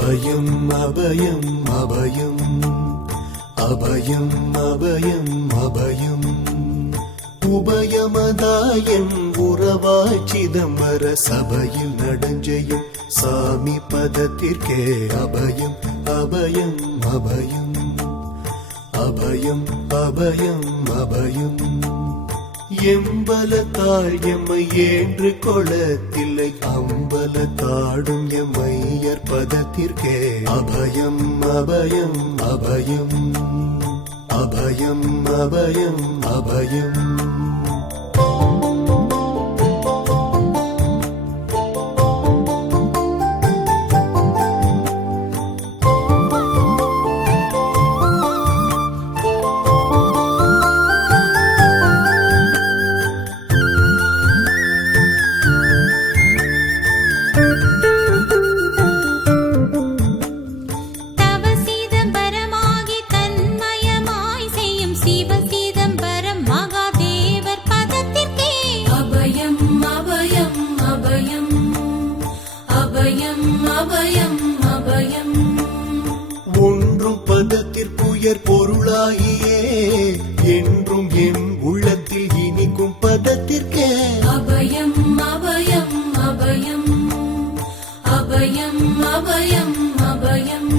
அபயம் அபயம் அபயம் அபயம் அபயம் அபயம் உபயமதாயன் உறவாய் சிதம்பர சபையில் நடஞ்செய்யும் சாமி பதத்திற்கே அபயம் அபயம் அபயம் அபயம் அபயம் அபயம் எம்பலத்தாள் எம்மை ஏன்று கொளத்தில்லை அம்பலத்தாடும் எம்மையர் பதத்திற்கே அபயம் அபயம் அபயம் அபயம் அபயம் அபயம் ஒன்றும் பதத்திற்குயர் பொருளாகியே என்றும் என் உள்ளத்தில் இனிக்கும் பதத்திற்கே அபயம் அபயம் அபயம் அபயம் அபயம் அபயம்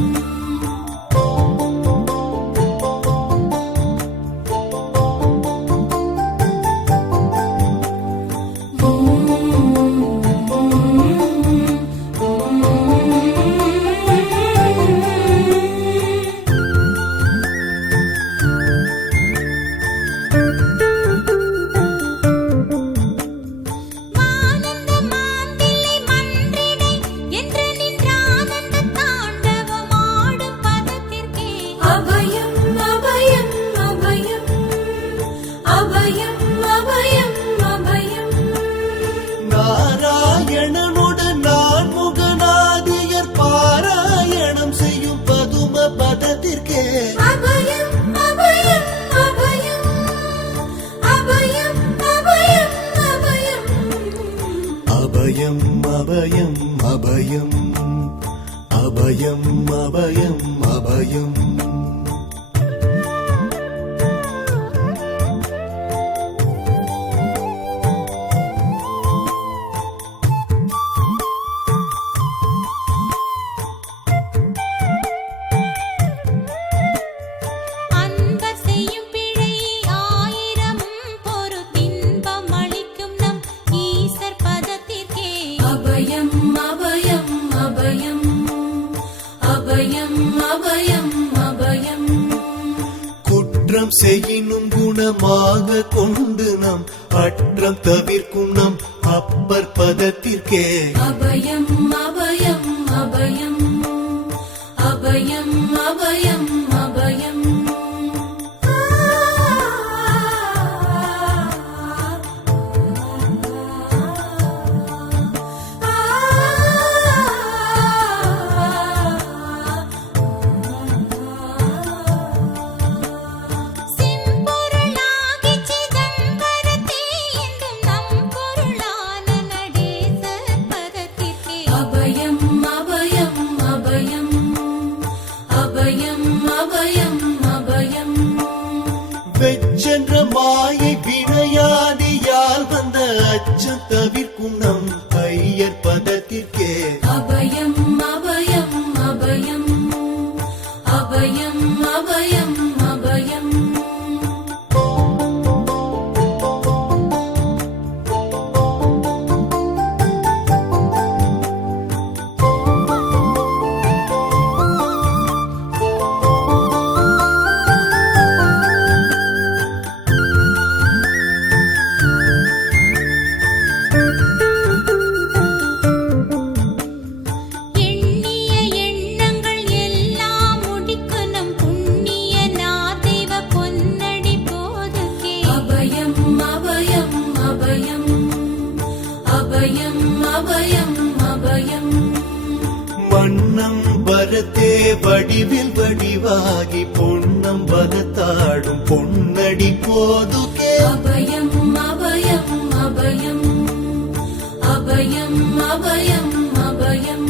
நாராயணனுடன் நான் முகநாதியர் பாராயணம் செய்யும் பதும பதத்திற்கே அபயம் அபயம் அபயம் அபயம் அபயம் அபயம் அபயம் அபயம் அபயம் அபயம் அபயம் அபயம் குற்றம் செய்யினும் குணமாக கொண்டு நம் அற்றம் தவிர்க்கும் நம் அப்பர் பதத்திற்கே அபயம் அபயம் அபயம் அபயம் அபயம் அபயம் வெச்சென்ற மாயை வினையாதியால் வந்த அச்சம் தவிர்க்கும் நம் ஐயர் பதத்திற்கே அபயம் அபயம் அபயம் அபயம் அபயம் அபயம் மன்னம் வரத்தே வடிவில் வடிவாகி பொன்னம் பலத்தாடும் பொன்னடி போதுகே அபயம் அபயம் அபயம் அபயம் அபயம் அபயம்